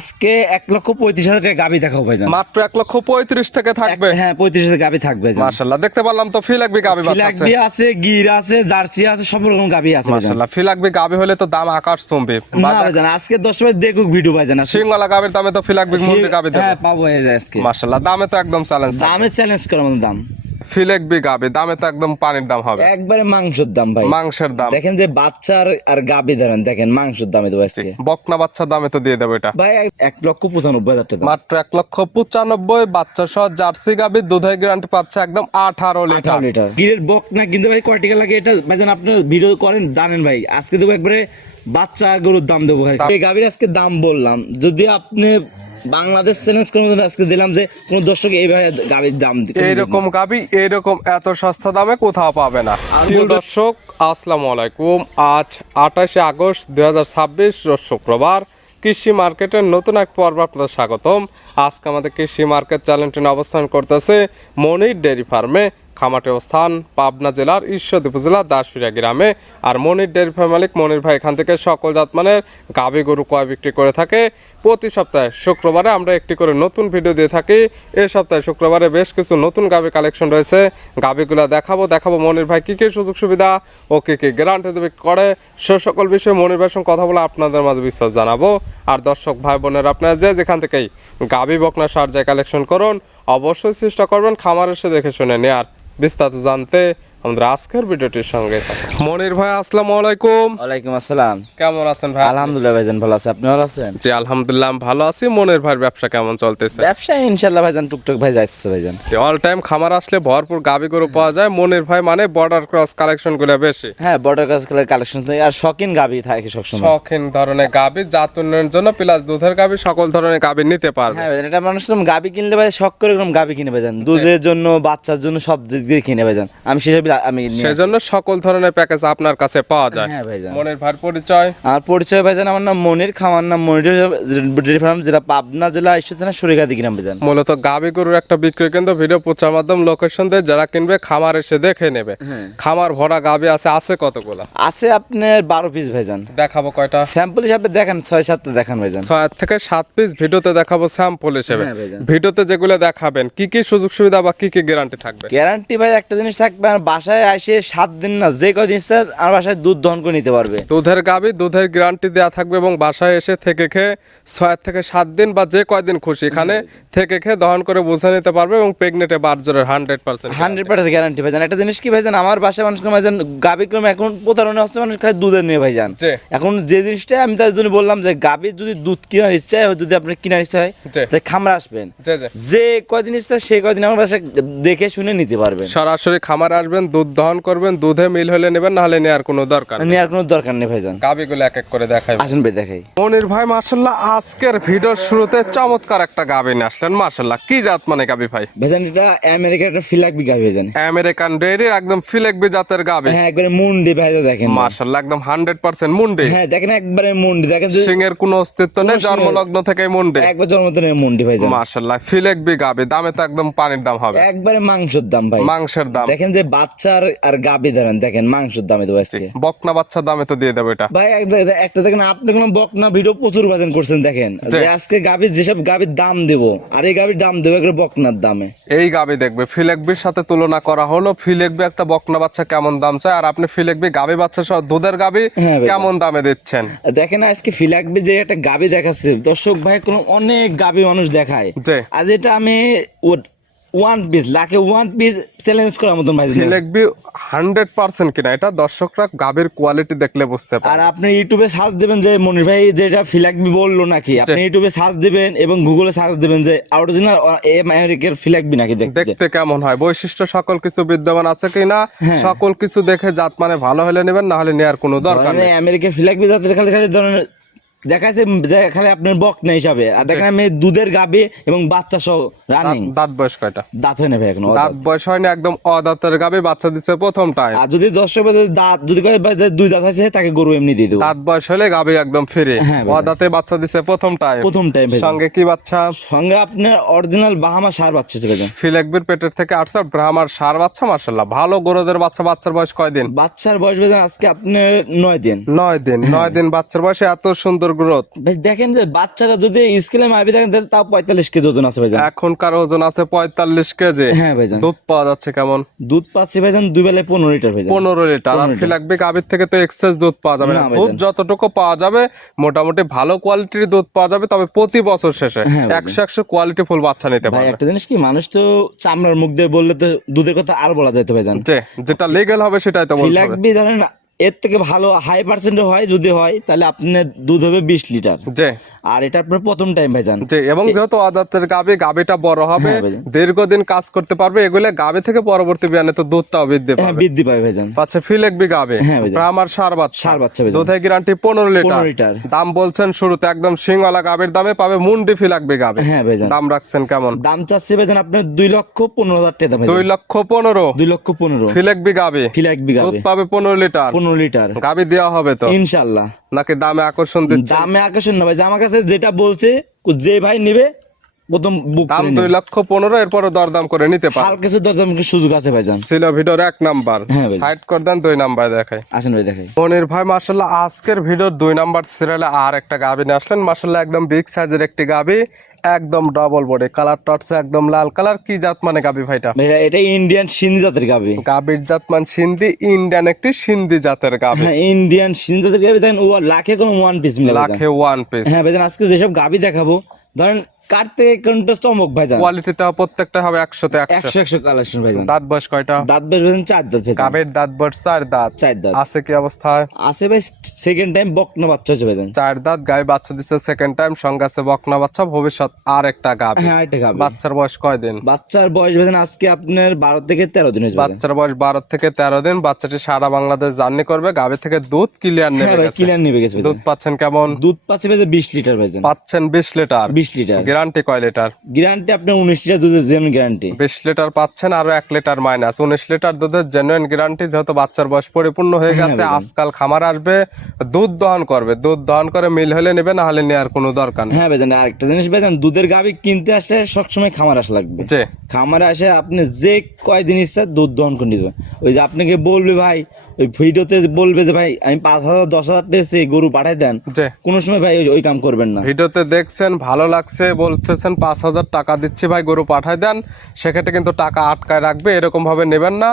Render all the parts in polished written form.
আজকে 1,35,000 টাকা গাবি দেখাবো ভাইজান। মাত্র 1,35,000 থেকে থাকবে। হ্যাঁ 35,000 গাবি থাকবে ভাইজান। মাশাআল্লাহ, দেখতে পারলাম তো ফিলাকবি গাবি বাচ্চা আছে। ফিলাকবি আছে, গির আছে, জার্সি আছে, সব রকম গাবি আছে ভাইজান। মাশাআল্লাহ, ফিলাকবি গাবি হলে তো দাম আকাশ চুম্বি। না ভাইজান, আজকে 10 টাকা দেখুক ভিডিও ভাইজান। সিংওয়ালা গাবির দামে তো ফিলাকবি মুরগি গাবি দেবে। হ্যাঁ পাবো এই যে আজকে। মাশাআল্লাহ, দামে তো একদম চ্যালেঞ্জ। দামে চ্যালেঞ্জ করার মতো দাম। ফিলাকবি গাবি দামে তো একদম পানির দাম হবে। একবারে মাংসের দাম ভাই। মাংসের দাম দেখেন যে বাচ্চার আর গাবি ধরেন, দেখেন মাংসের দামে দেবো আজকে। বকনা বাচ্চার দামে তো দিয়ে দেবো এটা ভাই 1,95,000 টাকা। মাত্র 1,95,000। বাচ্চা সহ জার্সি গাবি দুধের গ্যারান্টি পাচ্ছে একদম 18 লিটার। গিরের বকনা কিনতে ভাই কয় টাকা লাগে এটা ভাইজান আপনার ভিডিও করেন জানেন ভাই। আজকে দেবো একবারে বাচ্চা গরুর দাম দেবো ভাই। এই গাবির আজকে দাম বললাম, যদি আপনি বাংলাদেশ চ্যালেঞ্জ করে আজকে দিলাম যে কোন দর্শক এইভাবে গাবির দাম এইরকম গাবি এইরকম এত সস্তা দামে কোথাও পাবে না। প্রিয় দর্শক, আসসালামু আলাইকুম। আজ 28 আগস্ট 2026 রোজ শুক্রবার। কৃষি মার্কেটের নতুন এক পর্ব আপনাদের স্বাগতম। আজকে আমাদের কৃষি মার্কেট চ্যানেলটি অবস্থান করতেছে মনির ডেয়ারি ফার্মে। খামাটে অবস্থান পাবনা জেলার ঈশ্বরদী উপজেলার দাসুরিয়া গ্রামে। আর মনির ডেয়ারি ফার্ম মালিক মনির ভাই এখান থেকে সকল জাতমানের গাভী গরু ক্রয় বিক্রি করে থাকে। প্রতি সপ্তাহে শুক্রবারে আমরা একটি করে নতুন ভিডিও দিয়ে থাকি। এই সপ্তাহে শুক্রবারে বেশ কিছু নতুন গাভী কালেকশন রয়েছে। গাভীগুলো দেখাবো মনির ভাই কী কী সুযোগ সুবিধা ও কী কী গ্যারান্টি দেবে করে, সে সকল বিষয়ে মনির ভাইয়ের সঙ্গে কথা বলে আপনাদের মাঝে বিশ্বাস জানাবো। আর দর্শক ভাই বোনের আপনারা যেখান থেকেই গাভী বকনা সার যায় কালেকশন করুন, অবশ্যই চেষ্টা করবেন খামার এসে দেখে শুনে নেয়ার। বিস্তারিত জানতে আমাদের আজকের ভিডিওটির সঙ্গে মনির ভাই, আসসালামু আলাইকুম। ওয়ালাইকুম আসসালাম। কেমন আছেন ভাই? আলহামদুলিল্লাহ ভাইজান ভালো আছে, আপনি ভালো আছেন? জি আলহামদুলিল্লাহ ভালো আছি। মনির ভাইয়ের ব্যবসা কেমন চলতেছে? ব্যবসা ইনশাআল্লাহ ভাইজান টুকটাক ভাই যাচ্ছে ভাইজান। অল টাইম খামার আসলে ভরপুর গাভী গরু পাওয়া যায়। মনির ভাই মানে বর্ডার ক্রস কালেকশন গুলো বেশি। হ্যাঁ বর্ডার ক্রস কালেকশন থাকে আর শখিন গাবি থাকে সবসময়। শখিন ধরনের গাভী, জাত উন্নয়নের জন্য প্লাস দুধের গাভী, সকল ধরনের গাভী নিতে পারবে। হ্যাঁ ভাইজান, এটা মানুষ গাবি কিনলে ভাই শখ করে এরকম গাবি কিনে ভাইজান, দুধের জন্য বাচ্চার জন্য সব দিক দিয়ে কিনে ভাইজান। আমি সেসব আমি সেজন্য সকল ধরনের প্যাকেজ আপনার কাছে পাওয়া যায়। হ্যাঁ ভাইজান। মনির ভাইয়ের পরিচয়? আমার পরিচয় ভাইজান, আমার নাম মনির, খামার নাম মনির ডেয়ারি ফার্ম, যেটা পাবনা জেলা ঈশ্বর থানা সরিঘাতি গ্রাম ভাইজান। মূলত গাভী গরুর একটা বিক্রয় কেন্দ্র, ভিডিও প্রচার মাধ্যম লোকেশন দিয়ে যারা কিনবে খামার এসে দেখে নেবে। খামার ভরা গাভী আছে কতগুলা? আছে আপনার 12 পিস ভাইজান। দেখাবো কয়টা? স্যাম্পল হিসাবে দেখেন 6-7টা দেখান ভাইজান। 6 থেকে 7 পিস ভিডিওতে দেখাবো স্যাম্পল হিসেবে। হ্যাঁ ভাইজান। ভিডিওতে যেগুলো দেখাবেন কি কি সুযোগ সুবিধা বা কি কি গ্যারান্টি থাকবে? গ্যারান্টি ভাই একটা জিনিস থাকবে, আর বাসায় এসে 7 দিন না যে কদিন আর বাসায় দুধ দহন করে নিতে পারবে। দুধের গাভী দুধের গ্যারান্টি দেওয়া থাকবে এবং বাসায় এসে থেকে খেয়ে 6 থেকে 7 দিন বা যে কয়দিন খুশি এখানে থেকে খেয়ে দহন করে বুঝে নিতে পারবে এবং প্রেগনেটে বাচ্চার 100% গ্যারান্টি ভাইজান। একটা জিনিস কি ভাইজান, আমার বাসায় মানুষ ভাইজান গাভী ক্রমে এখন প্রতারণা হচ্ছে, মানুষ খালি দুধের নিয়ে ভাইজান। এখন যে জিনিসটা আমি তার জন্য বললাম যে গাভীর যদি দুধ কেনার ইচ্ছা হয়, যদি আপনার কেনার ইচ্ছা হয় তাহলে খামার আসবেন, যে কয়দিন ইচ্ছা সেই কয়দিন আমার বাসায় দেখে শুনে নিতে পারবেন। সরাসরি খামার আসবেন, দুধ দহন করবেন, দুধে মিল হলে নেবেন, না হলে নেওয়ার কোনো দরকার নেই ভাইজান। গাভীগুলো এক এক করে দেখাই। আসেন ভাই দেখাই। মনির ভাই মাশাআল্লাহ আজকের ভিডিওর শুরুতে চমৎকার একটা গাভী নিয়ে আসলেন। মাশাআল্লাহ, কি জাত মানে গাভী ভাই? ভাইজান এটা আমেরিকার একটা ফিলাকবি গাভী ভাইজান। আমেরিকান ডেয়ারির একদম ফিলাকবি জাতের গাভী। হ্যাঁ একবারে মুন্ডি ভাইজান, দেখেন মাশাআল্লাহ একদম 100% মুন্ডি। হ্যাঁ দেখেন একবারে মুন্ডি, দেখেন সিংহের কোনো অস্তিত্ব নেই, জন্মলগ্ন থেকে মুন্ডি, একবার জন্মদিনের মুন্ডি ভাইজান। মাশাআল্লাহ ফিলাকবি গাভী, দামে তো একদম পানির দাম হবে। একবারে মাংসের দাম ভাই, মাংসের দাম। দেখেন যে বাচ্চার আর গাভী ধরেন, দেখেন মাংসের দামে দেবো আজকে। বকনা বাচ্চার দামে তো দিয়ে দেবো এটা ভাই। একটা দেখেন আপনি কোনো বকনা ভিডিও প্রচুর বাজান করছেন, দেখেন যে আজকে গাভীর যেসব গাভীর দাম দেবো আর এই গাভীর দাম দেবো একবারে বকনার দামে। এই গাভী দেখবে ফিলেকবির সাথে তুলনা করা হলো, ফিলেকবি একটা বকনা বাচ্চা কেমন দাম চায় আর আপনি ফিলেকবি গাভী বাচ্চা সহ দুধের গাভী কেমন দামে দিচ্ছেন দেখেন। আজকে ফিলাকবি যে একটা গাভী দেখাচ্ছে দর্শক ভাই, কোন অনেক গাভী মানুষ দেখায়, আজ এটা আমি ওয়ান পিস লাখে ওয়ান পিস চ্যালেঞ্জ করার মতন ভাই। ফিলেকবি 100% কিনা, এটা দর্শকরা গাভীর কোয়ালিটি দেখলে বুঝতে পারে। আর আপনি ইউটিউবে সার্চ দিবেন যে মনির ভাই যেটা ফিলাকবি বললো নাকি, আপনি ইউটিউবে সার্চ দিবেন এবং গুগলে সার্চ দিবেন যে অরিজিনাল আমেরিকার ফিলাকবি নাকি, দেখতে কেমন হয়, বৈশিষ্ট্য সকল কিছু বিদ্যমান আছে কিনা, সকল কিছু দেখে জাত মানে ভালো হলে নেবেন, না হলে নেওয়ার কোনো দরকার নেই। আমেরিকার ফিলাকবি জাতের খালি খালি ধরনের দেখাচ্ছে যে খালি আপনার বকনা হিসাবে, আর দেখেন আমি দুধের গাভী এবং বাচ্চা সহ রানিং। দাঁত বয়স কয়টা? দাঁত হয় না ভাই এখনো, দাঁত বয়স হয়নি, একদম অদাঁতের গাভী, বাচ্চা দিচ্ছে প্রথম টাইম। আর যদি দর্শক দাঁত যদি কয় দুই দাঁত হয়েছে তাকে গরু এমনি দিয়ে দেবো। দাঁত বয়স হলে গাভী একদম ফ্রি, অদাঁতে বাচ্চা দিচ্ছে প্রথম টাইম। সঙ্গে কি বাচ্চা? সঙ্গে আপনার অরিজিনাল বাহামা ষাঁড় বাচ্চা চলে যান। ফিলেকবির পেটের থেকে আসছে ব্রাহ্মার ষাঁড় বাচ্চা। মাশাআল্লাহ ভালো গরুদের বাচ্চা। বাচ্চার বয়স কয়দিন? বাচ্চার বয়স আপনার 9 দিন। 9 দিন বাচ্চার বয়সে এত সুন্দর সুন্দর গ্রোথ। ভাই দেখেন যে বাচ্চারা যদি স্কেলে মাপি দেখেন তাও 45 কেজি ওজন আছে ভাইজান। এখনকার ওজন আছে 45 কেজি। হ্যাঁ ভাইজান। দুধ পাওয়া যাচ্ছে কেমন? দুধ পাচ্ছি ভাইজান 2 বেলায় 15 লিটার ভাইজান। 15 লিটার। আর ফিলাকবি গাভীর থেকে তো এক্সেস দুধ পাওয়া যাবে না, না দুধ ভাইজান। যতটুকু পাওয়া যাবে মোটামুটি ভালো কোয়ালিটির দুধ পাওয়া যাবে, তবে প্রতি বছর শেষে হ্যাঁ ভাইজান। 100 কোয়ালিটি ফুল বাচ্চা নিতে ভাই পারবে। একটা জিনিস কি, মানুষ তো চামড়ার মুখ দিয়ে বললে তো দুধের কথা আর বলা যাইতো ভাইজান। যেটা লিগ্যাল হবে সেটাই তো বলতে হবে। ফিলাকবি ধরেন এর থেকে ভালো হাই পার্সেন্ট হয়, যদি হয় তাহলে আপনার দুধ হবে 20 লিটার। জি আর এটা আপনার প্রথম টাইম ভাইজান। জি, এবং যেহেতু আদাতের গাভীটা বড় হবে, হ্যাঁ ভাইজান। দীর্ঘদিন কাজ করতে পারবে, এগুলো গাভী থেকে পরবর্তী বিয়ানে তো দুধটাও বৃদ্ধি হ্যাঁ পাবে। বৃদ্ধি পায় ভাইজান। পাচ্ছে ফিলাকবি গাভী, হ্যাঁ ভাইজান। ব্রাহ্মার সার বাচ্চা ভাইজান। দুধের গ্যারান্টি 15 লিটার। 15 লিটার। দাম বলছেন শুরুতে একদম সিংওয়ালা গাভীর দামে পাবে মুন্ডি ফিলাকবি গাভী। হ্যাঁ ভাইজান। দাম রাখছেন কেমন? দাম চাচ্ছি ভাইজান আপনার 2,15,000 টাকা দাম ভাইজান। 2,15,000। 2,15,000 ফিলাকবি গাভী, ফিলাকবি দুধ গাবে পাবে 15 লিটার। 15 লিটার গাভী দেওয়া হবে তো ইনশাআল্লাহ। নাকি দামে আকর্ষণ দিচ্ছে? দামে আকর্ষণ না ভাই, আমার কাছে যেটা বলছে যে ভাই নেবে প্রথম বুক দাম করে নেবে। 2,15,000, এরপরে দরদাম করে নিতে পারে। হালকা কিছু দরদাম সুযোগ আছে ভাইজান। ছিল ভিডিওর 1 নাম্বার, হ্যাঁ ভাই। সাইড করে দেন 2 নাম্বার দেখাই। আসেন ভাই দেখাই। মনির ভাই মাশাআল্লাহ আজকের ভিডিওর 2 নাম্বার সিরিয়ালে আর একটা গাভী নিয়ে আসলেন। মাশাআল্লাহ একদম বিগ সাইজের একটি গাভী, একদম ডাবল বডি, কালারটা হচ্ছে একদম লাল কালার। কি জাত মানে গাভী ভাইটা? ভাইয়া এটা ইন্ডিয়ান সিন্ধি জাতের গাবি। গাভীর জাত মান সিন্ধি, ইন্ডিয়ান একটি সিন্ধি জাতের গাভী। হ্যাঁ ইন্ডিয়ান সিন্ধি জাতের গাবি। দেখেন ও লাখে কোনো ওয়ান পিস মিলে ভাইজান। লাখে 1 পিস। হ্যাঁ ভাইজান, আজকে যেসব গাবি দেখাবো ধরেন কাটতে কন্টেস্ট অমুক ভাইজান। কোয়ালিটিতে প্রত্যেকটা হবে 100 তে 100। 100 ভাইজান। দাঁত বয়স কয়টা? দাঁত বেশ ভাইজান 4 দাঁত ভাইজান। গাভীর দাঁত বয়স 4 দাঁত। 4 দাঁত আছে কি অবস্থায়? আছে ভাই, সেকেন্ড টাইম বকনা বাচ্চা হচ্ছে ভাইজান। 4 দাঁত গাভী বাচ্চা দিচ্ছে সেকেন্ড টাইম, সঙ্গে আছে বকনা বাচ্চা, ভবিষ্যৎ আর একটা গাভী। হ্যাঁ এটা গাবি। বাচ্চার বয়স কয় দিন? বাচ্চার বয়স ভাইজান আজকে আপনার 12 থেকে 13 দিন হয়েছে ভাইজান। বাচ্চার বয়স 12 থেকে 13 দিন। বাচ্চাটি সারা বাংলাদেশ জার্নি করবে, গাভী থেকে দুধ ক্লিয়ার হ্যাঁ নেবে ভাই গেছে। ক্লিয়ার নিবে গেছে ভাইজান। দুধ পাচ্ছেন কেমন? দুধ পাচ্ছি ভাইজান 20 লিটার ভাইজান। পাচ্ছেন 20 লিটার। 20 লিটার গ্যারান্টি কয় লিটার? গ্যারান্টি আপনার 19 লিটার দুধের জেনুইন গ্যারান্টি। 20 লিটার পাচ্ছেন, আরো 1 লিটার মাইনাস 19 লিটার দুধের জেনুইন গ্যারান্টি। যেহেতু বাচ্চার বয়স পরিপূর্ণ হয়ে গেছে, ভাইজান। আজকাল খামার আসবে, দুধ দহন করবে, দুধ দহন করে মিল হলে নেবে, না হলে নেওয়ার কোনো দরকার নেই। হ্যাঁ ভাইজান, আরেকটা জিনিস ভাইজান, দুধের গাভি কিনতে আসলে সবসময় খামার আসা লাগবে। জি খামারে আসে আপনি যে কয়দিন ইচ্ছা দুধ দহন করে নিতে পারবেন। ওই যে আপনাকে বলবে ভাই, ওই ভিডিওতে বলবে যে ভাই আমি 5,000 10,000 টাকা গরু পাঠাই দেন, জি কোনো সময় ভাই ওই কাম করবেন না। ভিডিওতে দেখছেন ভালো লাগছে, বলতেছেন 5,000 টাকা দিচ্ছি ভাই গরু পাঠায় দেন, সেক্ষেত্রে কিন্তু টাকা আটকায় রাখবে, এরকম ভাবে নেবেন না।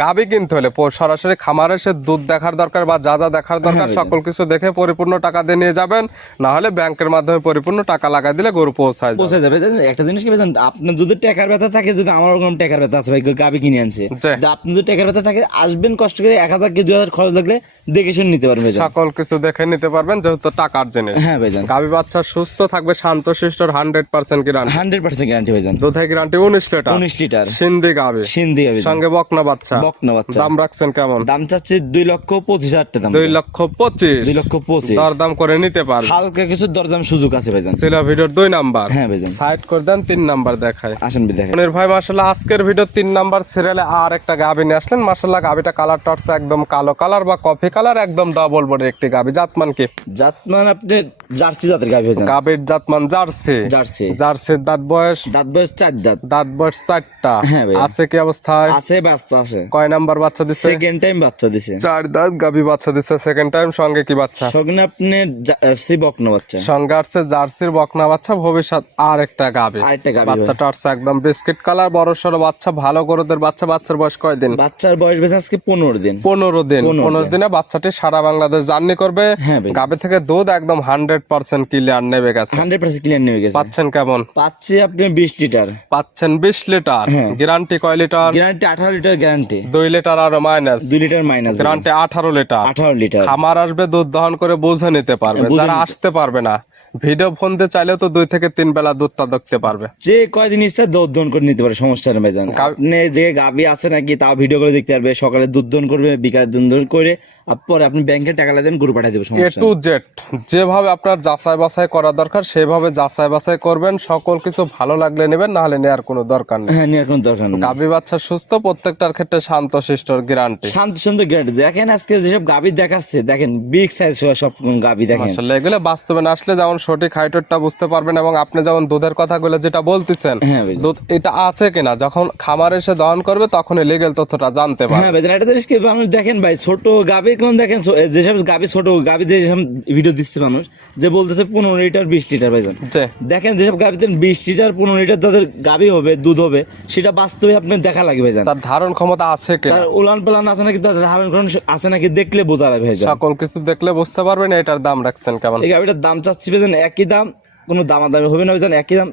গাভী কিনতে হলে সরাসরি খামারে এসে দুধ দেখার দরকার, বা যা যা দেখার দরকার হ্যাঁ, সকল কিছু দেখে পরিপূর্ণ টাকা দিয়ে নিয়ে যাবেন, না হলে ব্যাংকের মাধ্যমে পরিপূর্ণ টাকা লাগাই দিলে গরু পৌঁছায় যাবে। পৌঁছে যাবে। জানেন, একটা জিনিস কি ভাইজান, আপনার যদি টাকার ব্যথা থাকে, যদি আমার ওরকম টাকার ব্যথা আছে ভাই গাভী কিনে আনছে, জি। যদি আপনার যদি টাকার ব্যথা থাকে আসবেন, কষ্ট করে 1,000 কি 2,000 খরচ লাগলে দেখে শুনে নিতে পারবেন ভাইজান। সকল কিছু দেখে নিতে পারবেন, যেহেতু টাকার জিনিস। হ্যাঁ ভাইজান, গাভী বাচ্চা সুস্থ থাকবে, শান্তশিষ্ট, 100% গ্যারান্টি। 100% গ্যারান্টি ভাইজান। দুধের গ্যারান্টি 19 লিটার। 19 লিটার সিন্ধি গাভী, সিন্ধি গাভী, সঙ্গে বকনা বাচ্চা। বকনা বাচ্চা। দাম রাখছেন কেমন? দাম চাচ্ছে 2,25,000 টাকা দাম। 2,25,000। 2,25,000 দরদাম করে নিতে পারবে। হালকা কিছু দরদাম সুযোগ আছে ভাইজান। ছিল ভিডিওর 2 নাম্বার। হ্যাঁ ভাইজান, সাইড করে দেন, 3 নাম্বার দেখায়। আসেন দেখেন। মনির ভাই মাশাআল্লাহ আজকের ভিডিও 3 নাম্বার সিরিয়ালে আর একটা গাভী নিয়ে আসলেন। মাশাআল্লাহ গাভীটা কালারটা হচ্ছে একদম কালো কালার বা কফি কালার, একদম ডাবল বডির একটি গাভী। জাতমান কি? জাতমান আপনি জার্সি জাতের গাভী ভাইজান। গাভীর জাতমান জার্সি। জার্সি। জার্সির দাঁত বয়স? দাঁত বয়স 4 দাঁত। দাঁত বয়স 4টা। হ্যাঁ ভাই। আছে কি অবস্থায়? আছে বাচ্চা আছে। কয় নাম্বার বাচ্চা দিচ্ছে? সেকেন্ড টাইম বাচ্চা দিছে। 4 দাঁত গাভী বাচ্চা দিচ্ছে সেকেন্ড টাইম। সঙ্গে কি বাচ্চা? সঙ্গে আপনি জার্সি বকনা বাচ্চা। সঙ্গে আসছে জার্সির বকনা বাচ্চা, ভবিষ্যৎ আর একটা গাভী। আরেকটা গাভী। বাচ্চাটা আসছে একদম বিস্কিট কালার, বড় সড়ো বাচ্চা, ভালো গরুদের বাচ্চা। বাচ্চার বয়স কয় দিন? বাচ্চার বয়স বেশি আজকে 15 দিন। 15 দিন। 15 দিন। দিনে বাচ্চাটি সারা বাংলাদেশ জার্নি করবে। হ্যাঁ ভাই। গাভী থেকে দুধ একদম 100% ক্লিয়ার নেবে গেছে। 100% ক্লিয়ার নিয়ে গেছে। পাচ্ছেন কেমন? পাচ্ছি আপনি 20 লিটার। পাচ্ছেন 20 লিটার। হ্যাঁ। গ্যারান্টি কয় litre? Guarantee 18 litre guarantee. 2 litre আর minus. 2 litre minus. Guarantee 18 litre. 18 litre. খামার আসবে, দুধ দহন করে বুঝে নিতে পারবে। বুঝে যারা নিতে- আসতে পারবে না, ভিডিও ফোন দিয়ে চাইলেও তো 2 থেকে 3 বেলা দুধটা দেখতে পারবে। যে কয়দিন ইচ্ছা দুধ দহন করে নিতে পারে, সমস্যা নেই ভাইজান। আপনি যে গাভী আছে নাকি তাও ভিডিও করে দেখতে পারবে, সকালে দুধ দহন করবে, বিকালে দুধ দহন করে পরে আপনি ব্যাংকে টাকা লাগবেন, গরু পাঠিয়ে দেবে, এ সমস্যা টু নেই। জেড যেভাবে আপনার যাচাই বাছাই করা দরকার সেভাবে যাচাই বাছাই করবেন। সকল কিছু ভালো লাগলে নেবেন, না হলে নেওয়ার কোনো দরকার নেই। হ্যাঁ, নেওয়ার কোনো দরকার নেই। গাভী বাচ্চা সুস্থ, প্রত্যেকটার ক্ষেত্রে শান্তশিষ্টর গ্যারান্টি। শান্ত সুন্দর গ্যারান্টি। দেখেন আজকে যেসব গাভী দেখাচ্ছে, দেখেন বিগ সাইজ সব গাভী দেখেন। মাশাআল্লাহ এগুলো বাস্তবে না আসলে যেমন তখন সঠিক হাইটটা বুঝতে পারবেন এবং আপনি যেমন দুধের কথাগুলো যেটা বলতেছেন হ্যাঁ ভাইজান। দুধ এটা আছে কিনা যখন খামারে এসে দহন করবে তখনই লিগ্যাল তথ্যটা জানতে হ্যাঁ পারবে। ভাইজান, একটা জিনিস কি মানুষ দেখেন ভাই, ছোট গাভীর কোন দেখেন, যেসব গাভী ছোট গাভী যেসব ভিডিও দিচ্ছে মানুষ, যে বলতেছে 15 লিটার 20 লিটার ভাইজান, জি। দেখেন যেসব গাভীতে 20 লিটার 15 লিটার তাদের গাভী হবে, দুধ হবে, সেটা বাস্তবে আপনার দেখা লাগবে ভাইজান। তার ধারণ ক্ষমতা আছে কিনা তার উলান পালান আছে নাকি, তার ধারণ ক্ষমতা আছে নাকি দেখলে বোঝা যাবে ভাইজান। সকল কিছু দেখলে বুঝতে পারবেন। এটার দাম রাখছেন কেমন? এই গাভীটার দাম চাচ্ছি ভাইজান একই দাম, কোনো দামাদামি হবে না ভাইজান, একই দাম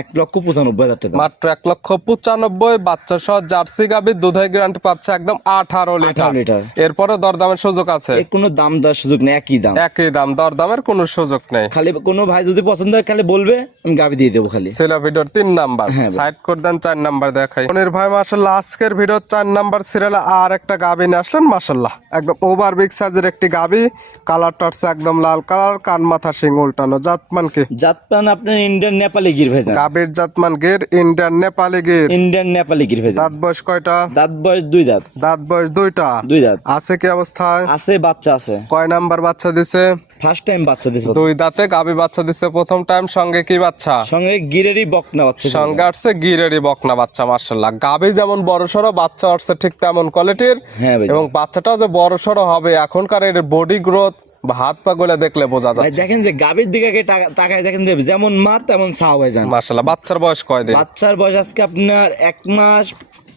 1,95,000 টাকা। মাত্র 1,95,000 বাচ্চা সহ জার্সি গাভীর দুধের গ্যারান্টি পাচ্ছে একদম 18 লিটার। 18 লিটার। এরপরে দরদামের সুযোগ আছে? এর কোনো দাম দেওয়ার সুযোগ নেই, একই দাম। একই দাম, দরদামের কোনো সুযোগ নেই। খালি কোনো ভাই যদি পছন্দ হয় খালি বলবে, আমি গাভী দিয়ে দেবো খালি। ছেলে ভিডিওর 3 নাম্বার হ্যাঁ ভাই। সাইড করে দেন, 4 নাম্বার দেখাই। মনির ভাই মাশাআল্লাহ আজকের ভিডিওর 4 নাম্বার সিরিয়ালে আর একটা গাভী নিয়ে আসলেন। মাশাআল্লাহ একদম ওভার বিগ সাইজের একটি গাভী, কালারটা হচ্ছে একদম লাল কালার, কান মাথা শিং উল্টানো। জাতমান কি? জাতমান আপনার ইন্ডিয়ান নেপালি গির ভাইজান। গাভীর জাতমান গির, ইন্ডিয়ান নেপালি গির। ইন্ডিয়ান নেপালি গির ভাইজান। দাঁত বয়স কয়টা? দাঁত বয়স 2 দাঁত। দাঁত বয়স 2টা। 2 দাঁত আছে কি অবস্থায়? আছে, বাচ্চা আছে। কয় নাম্বার বাচ্চা দিছে? ফার্স্ট টাইম বাচ্চা দিছে। 2 দাঁতে গাভী বাচ্চা দিছে প্রথম টাইম। সঙ্গে কি বাচ্চা? সঙ্গে গিরেরই বকনা বাচ্চা। সঙ্গে আসছে গিরেরই বকনা বাচ্চা। মাশাআল্লাহ গাভী যেমন বড় সড়ো, বাচ্চা আসছে ঠিক তেমন কোয়ালিটির। হ্যাঁ ভাই। এবং বাচ্চাটাও যে বড় সড়ো হবে, এখনকার এর বডি গ্রোথ বা হাত পা গুলো দেখলে বোঝা ভাই যাচ্ছে। দেখেন যে গাভীর দিকে তাকায় দেখেন যে যেমন মা তেমন ছাও ভাইজান। মাশাআল্লাহ বাচ্চার বয়স কয়দিন? বাচ্চার বয়স আজকে আপনার 1 মাস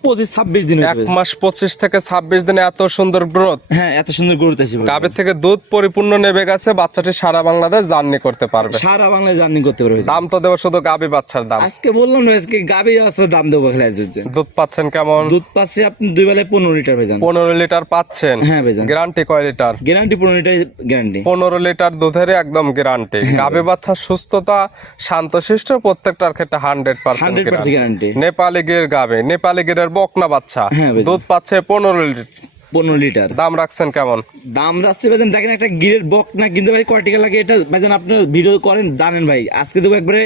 25-26 দিন হয়েছে 1 মাস 25 থেকে 26 দিনে এত সুন্দর গ্রোথ। হ্যাঁ, এত সুন্দর গরু হয়েছে। গাভীর থেকে দুধ পরিপূর্ণ নেবে গেছে। বাচ্চাটি সারা বাংলাদেশ জার্নি করতে পারবে। সারা বাংলায় জার্নি করতে পারবে। দাম তো দেবো শুধু গাভী বাচ্চার দাম। আজকে বললাম না, আজকে গাভী আছে, দাম দেবো খালি আজ হচ্ছে। দুধ পাচ্ছেন কেমন? দুধ পাচ্ছি আপনি 2 বেলায় 15 লিটার ভাইজান। 15 লিটার পাচ্ছেন। হ্যাঁ ভাইজান। গ্যারান্টি কয় litre? Guarantee 15 litre guarantee. 15 litre দুধের একদম গ্যারান্টি। গাভী বাচ্চার সুস্থতা, শান্তশিষ্ট, প্রত্যেকটার ক্ষেত্রে 100% 100% গ্যারান্টি। নেপালি গির গাভী, নেপালি গিরের বকনা বাচ্চা, হ্যাঁ ভাইজান। দুধ পাচ্ছে 15 লিটার। 15 লিটার। দাম রাখছেন কেমন? দাম রাখছে ভাইজান, দেখেন একটা গিরের বক না কিনতে ভাই কয় টাকা লাগে, এটা ভাইজান আপনার ভিডিও করেন জানেন ভাই। আজকে দেবো একবারে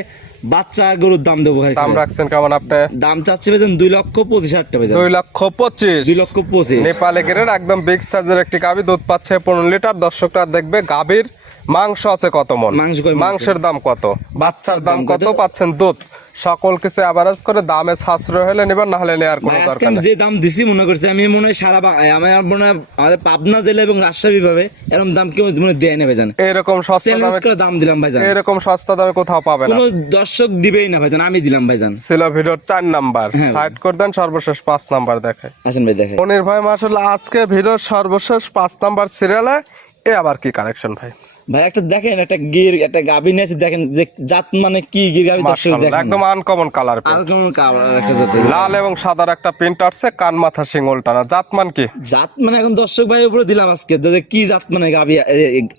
বাচ্চা গরুর দাম দেবো ভাই। দাম রাখছেন কেমন আপনি? দাম চাচ্ছি ভাইজান 2,25,000 টাকা ভাইজান। 2,25,000। 2,25,000। নেপালি গিরের একদম বিগ সাইজের একটি গাভী, দুধ পাচ্ছে 15 লিটার। দর্শকরা দেখবে গাভীর মাংস আছে কত মন, মাংস কয় মণ? মাংসের দাম কত, বাচ্চার দাম কত, পাচ্ছেন দুধ, সকল কিছু এভারেজ করে দামে সাশ্রয় হলে নেবেন, না হলে নেওয়ার কোনো ভাই আজকে দরকার আমি নেই। যে দাম দিছি মনে করছি, আমি মনে হয় সারা আমার মনে হয় আমাদের পাবনা জেলা এবং রাজশাহী বিভাগে এরকম দাম কেউ মনে দেয় না ভাইজান। এরকম সস্তা চ্যালেঞ্জ দামে, করে দাম দিলাম ভাইজান। এরকম সস্তা দামে কোথাও পাবে না। কোনো দর্শক দিবেই না ভাইজান, আমি দিলাম ভাইজান। ছিল ভিডিওর 4 নাম্বার হ্যাঁ। সাইড করে দেন, সর্বশেষ 5 নাম্বার দেখায়। আসেন ভাই দেখেন। মনির ভাই মাশাআল্লাহ আজকে ভিডিওর সর্বশেষ 5 নাম্বার সিরিয়ালে এ আবার কি কালেকশন ভাই? ভাই একটা দেখেন, একটা গির একটা গাভী নিয়েছে, দেখেন যে জাত মানে কি গির গাভী দর্শক মাশাআল্লাহ দেখেন। একদম আনকমন কালার, আর কোন কালার একটা জাত। লাল এবং সাদার একটা প্রিন্ট আসছে, কান মাথা শিং উল্টানো। জাতমান কি? জাত মানে এখন দর্শক ভাই উপরে দিলাম আজকে যে কি জাত মানে গাভী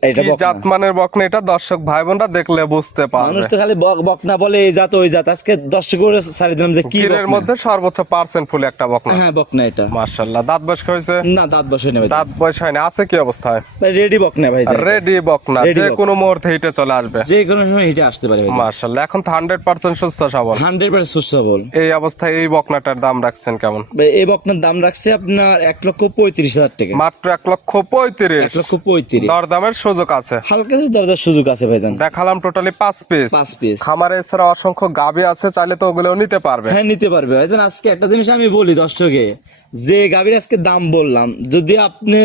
এটা কি বকনা। জাতমানের বকনা এটা দর্শক ভাই বোনরা দেখলে বুঝতে মানুষ পারবে। তো খালি বকনা বলে এই জাত ওই জাত, আজকে দর্শক উপরে ছাড়ি দিলাম যে কি গিরের বকনা। মধ্যে সর্বোচ্চ পার্সেন্ট ফুল একটা বকনা। হ্যাঁ বকনা এটা। মাশাআল্লাহ দাঁত বয়স হয়েছে? না দাঁত বসে নেবে। দাঁত বয়স হয়নি। আছে কি অবস্থায়? রেডি বকনা ভাই। রেডি বকনা, Ready যে বকনা। কোনো মুহূর্তে হিটে চলে আসবে। যে কোনো সময় এটা আসতে পারে ভাই। মাশাআল্লাহ এখন তো 100% সুস্থ সবল। 100% সুস্থ সবল। এই অবস্থায় এই বকনাটার দাম রাখছেন কেমন? ভাই এই বকনার দাম রাখছে আপনার 1,35,000 টাকা। মাত্র 1,35,000। 1,35,000। দরদামের সুযোগ আছে। হালকা কিছু দরদার সুযোগ আছে ভাইজান। দেখালাম টোটালি 5 পিস। 5 পিস। খামারে এছাড়া অসংখ্য গাভী আছে, চাইলে তো ওগুলোও নিতে পারবে। হ্যাঁ নিতে পারবে ভাইজান। আজকে একটা জিনিস আমি বলি দর্শকে, যে গাভীর আজকে দাম বললাম, যদি আপনি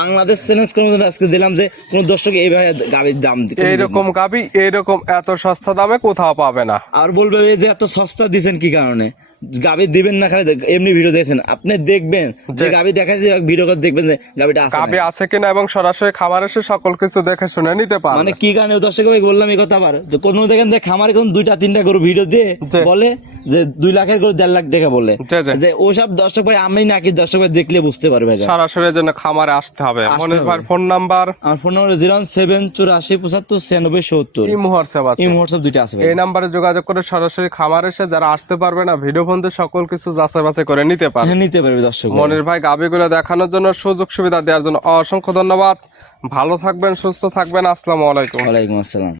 বাংলাদেশ চ্যালেঞ্জ করার জন্য আজকে দিলাম যে কোন দর্শক এইভাবে গাভীর দাম এইরকম গাভী এইরকম এত সস্তা দামে কোথাও পাবে না। আর বলবে এই যে এত সস্তা দিছেন কি কারণে, গাভী দিবেন না খালি এমনি ভিডিও দেখছেন, আপনি দেখবেন যে গাভী দেখাচ্ছে, ভিডিও করে দেখবেন যে গাভীটা আছে গাভী নাকি। আছে কিনা এবং সরাসরি খামার এসে সকল কিছু দেখে শুনে নিতে পারবে। মানে কি কারণে দর্শক ভাই বললাম এই কথা আবার, যে কোনো দেখেন যে খামারে কোন 2-3টা গরু ভিডিও দিয়ে জি। বলে যে 2 লাখের গরু 1.5 লাখ টাকা বলে, জি, জি। যে ওসব দর্শক ভাই আমি নাকি দর্শক ভাই দেখলে বুঝতে পারবে। সরাসরি এর জন্য খামারে আসতে হবে। আসতে মনির হবে। ভাই ফোন নাম্বার? আমার ফোন নম্বর 01784759670। এই হোয়াটসঅ্যাপ আছে। এই হোয়াটসঅ্যাপ দুইটা আছে ভাই। এই নাম্বারে যোগাযোগ করে সরাসরি খামার এসে যারা আসতে পারবে না, ভিডিও ফোন দিয়ে সকল কিছু যাচাই বাছাই করে নিতে পারবে। হ্যাঁ নিতে পারবে দর্শক ভাই। মনির ভাই গাভীগুলো দেখানোর জন্য, সুযোগ সুবিধা দেওয়ার জন্য অসংখ্য ধন্যবাদ। ভালো থাকবেন, সুস্থ থাকবেন। আসসালামু আলাইকুম। ওয়ালাইকুম আসসালাম।